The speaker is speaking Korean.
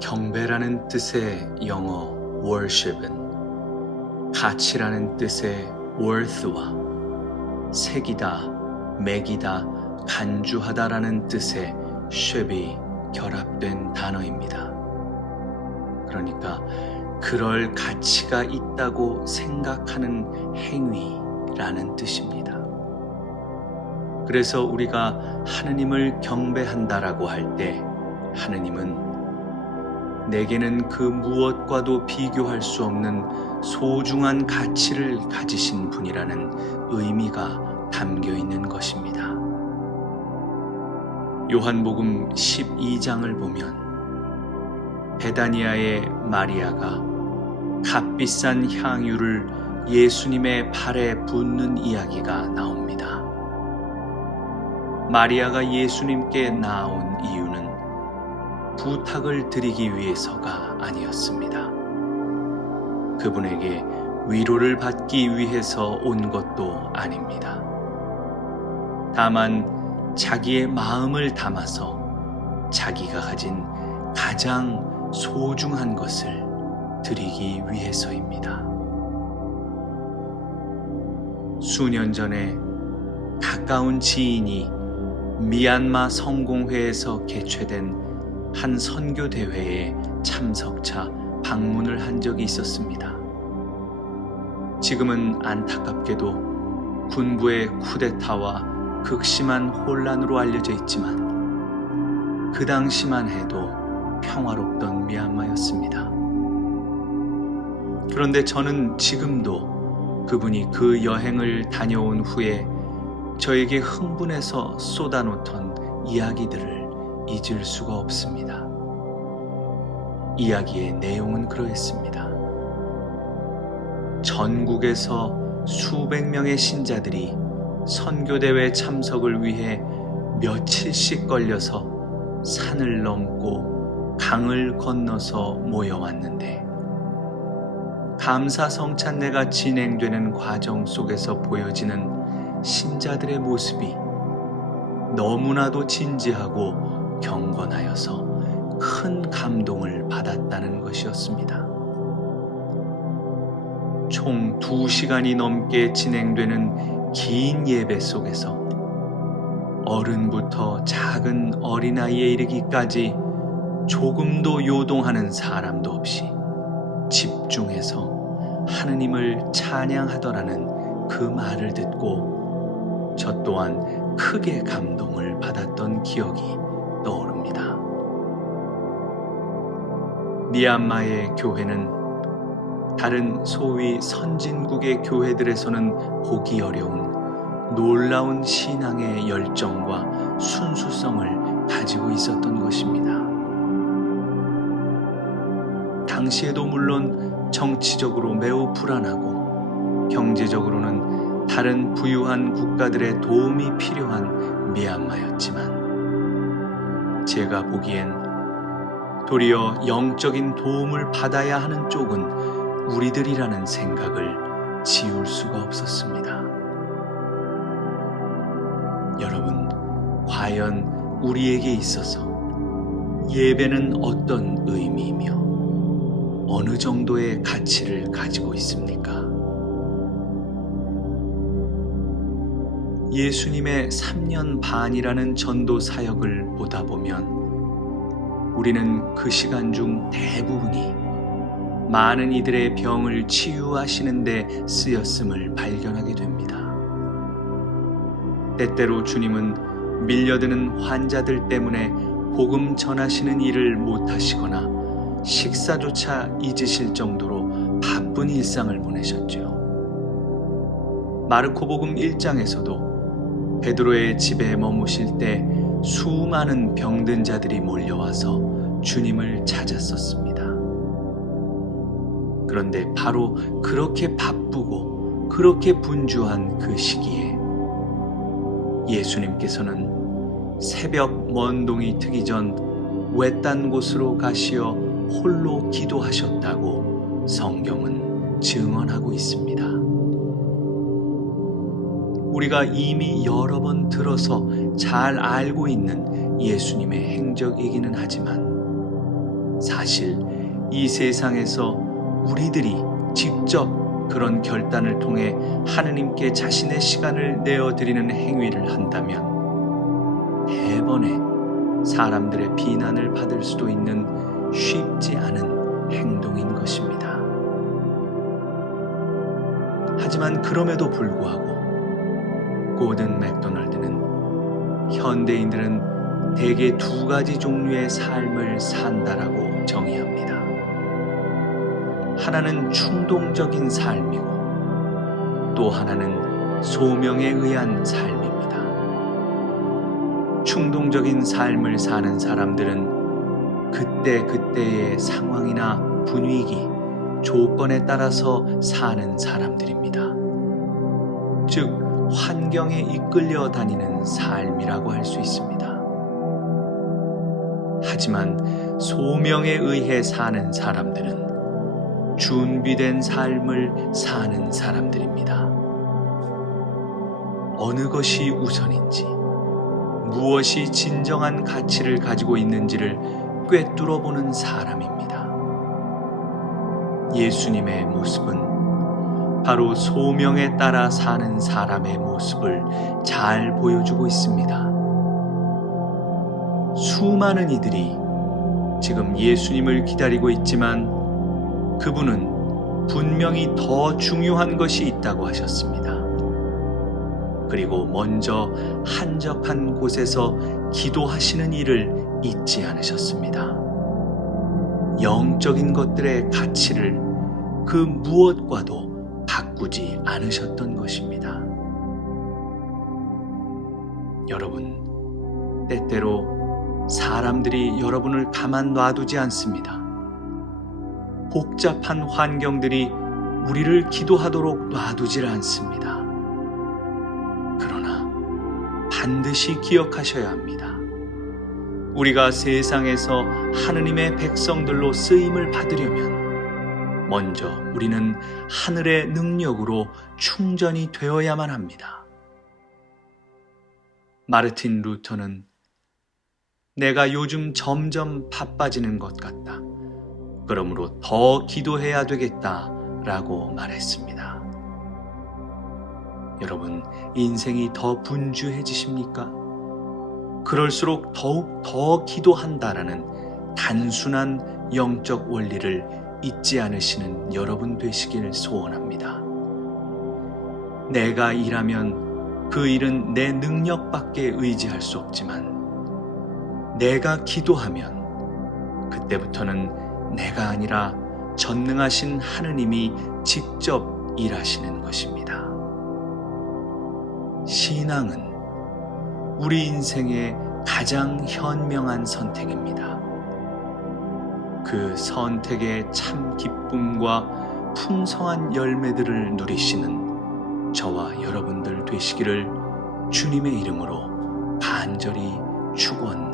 경배라는 뜻의 영어 worship은 가치라는 뜻의 worth와 색이다, 맥이다, 간주하다라는 뜻의 ship이 결합된 단어입니다. 그러니까 그럴 가치가 있다고 생각하는 행위라는 뜻입니다. 그래서 우리가 하느님을 경배한다라고 할 때 하느님은 내게는 그 무엇과도 비교할 수 없는 소중한 가치를 가지신 분이라는 의미가 담겨 있는 것입니다. 요한복음 12장을 보면 베다니아의 마리아가 값비싼 향유를 예수님의 발에 붓는 이야기가 나옵니다. 마리아가 예수님께 나온 이유는 부탁을 드리기 위해서가 아니었습니다. 그분에게 위로를 받기 위해서 온 것도 아닙니다. 다만 자기의 마음을 담아서 자기가 가진 가장 소중한 것을 드리기 위해서입니다. 수년 전에 가까운 지인이 미얀마 성공회에서 개최된 한 선교 대회에 참석차 방문을 한 적이 있었습니다. 지금은 안타깝게도 군부의 쿠데타와 극심한 혼란으로 알려져 있지만 그 당시만 해도 평화롭던 미얀마였습니다. 그런데 저는 지금도 그분이 그 여행을 다녀온 후에 저에게 흥분해서 쏟아놓던 이야기들을 잊을 수가 없습니다. 이야기의 내용은 그러했습니다. 전국에서 수백 명의 신자들이 선교대회 참석을 위해 며칠씩 걸려서 산을 넘고 강을 건너서 모여왔는데 감사성찬례가 진행되는 과정 속에서 보여지는 신자들의 모습이 너무나도 진지하고 경건하여서 큰 감동을 받았다는 것이었습니다. 총 2시간이 넘게 진행되는 긴 예배 속에서 어른부터 작은 어린아이에 이르기까지 조금도 요동하는 사람도 없이 집중해서 하느님을 찬양하더라는 그 말을 듣고 저 또한 크게 감동을 받았던 기억이 떠오릅니다. 미얀마의 교회는 다른 소위 선진국의 교회들에서는 보기 어려운 놀라운 신앙의 열정과 순수성을 가지고 있었던 것입니다. 당시에도 물론 정치적으로 매우 불안하고 경제적으로는 다른 부유한 국가들의 도움이 필요한 미얀마였지만 제가 보기엔 도리어 영적인 도움을 받아야 하는 쪽은 우리들이라는 생각을 지울 수가 없었습니다. 여러분, 과연 우리에게 있어서 예배는 어떤 의미이며 어느 정도의 가치를 가지고 있습니까? 예수님의 3년 반이라는 전도 사역을 보다 보면 우리는 그 시간 중 대부분이 많은 이들의 병을 치유하시는 데 쓰였음을 발견하게 됩니다. 때때로 주님은 밀려드는 환자들 때문에 복음 전하시는 일을 못하시거나 식사조차 잊으실 정도로 바쁜 일상을 보내셨죠. 마르코복음 1장에서도 베드로의 집에 머무실 때 수많은 병든 자들이 몰려와서 주님을 찾았었습니다. 그런데 바로 그렇게 바쁘고 그렇게 분주한 그 시기에 예수님께서는 새벽 먼동이 트기 전 외딴 곳으로 가시어 홀로 기도하셨다고 성경은 증언하고 있습니다. 우리가 이미 여러 번 들어서 잘 알고 있는 예수님의 행적이기는 하지만 사실 이 세상에서 우리들이 직접 그런 결단을 통해 하느님께 자신의 시간을 내어드리는 행위를 한다면 대번에 사람들의 비난을 받을 수도 있는 쉽지 않은 행동인 것입니다. 하지만 그럼에도 불구하고 고든 맥도널드는 현대인들은 대개 두 가지 종류의 삶을 산다라고 정의합니다. 하나는 충동적인 삶이고 또 하나는 소명에 의한 삶입니다. 충동적인 삶을 사는 사람들은 그때그때의 상황이나 분위기, 조건에 따라서 사는 사람들입니다. 즉, 환경에 이끌려 다니는 삶이라고 할 수 있습니다. 하지만 소명에 의해 사는 사람들은 준비된 삶을 사는 사람들입니다. 어느 것이 우선인지, 무엇이 진정한 가치를 가지고 있는지를 꿰뚫어 보는 사람입니다. 예수님의 모습은 바로 소명에 따라 사는 사람의 모습을 잘 보여주고 있습니다. 수많은 이들이 지금 예수님을 기다리고 있지만 그분은 분명히 더 중요한 것이 있다고 하셨습니다. 그리고 먼저 한적한 곳에서 기도하시는 일을 잊지 않으셨습니다. 영적인 것들의 가치를 그 무엇과도 바꾸지 않으셨던 것입니다. 여러분, 때때로 사람들이 여러분을 가만 놔두지 않습니다. 복잡한 환경들이 우리를 기도하도록 놔두질 않습니다. 그러나 반드시 기억하셔야 합니다. 우리가 세상에서 하느님의 백성들로 쓰임을 받으려면 먼저 우리는 하늘의 능력으로 충전이 되어야만 합니다. 마르틴 루터는 내가 요즘 점점 바빠지는 것 같다. 그러므로 더 기도해야 되겠다 라고 말했습니다. 여러분, 인생이 더 분주해지십니까? 그럴수록 더욱 더 기도한다라는 단순한 영적 원리를 잊지 않으시는 여러분 되시길 소원합니다. 내가 일하면 그 일은 내 능력밖에 의지할 수 없지만 내가 기도하면 그때부터는 내가 아니라 전능하신 하느님이 직접 일하시는 것입니다. 신앙은 우리 인생의 가장 현명한 선택입니다. 그 선택의 참 기쁨과 풍성한 열매들을 누리시는 저와 여러분들 되시기를 주님의 이름으로 간절히 축원합니다.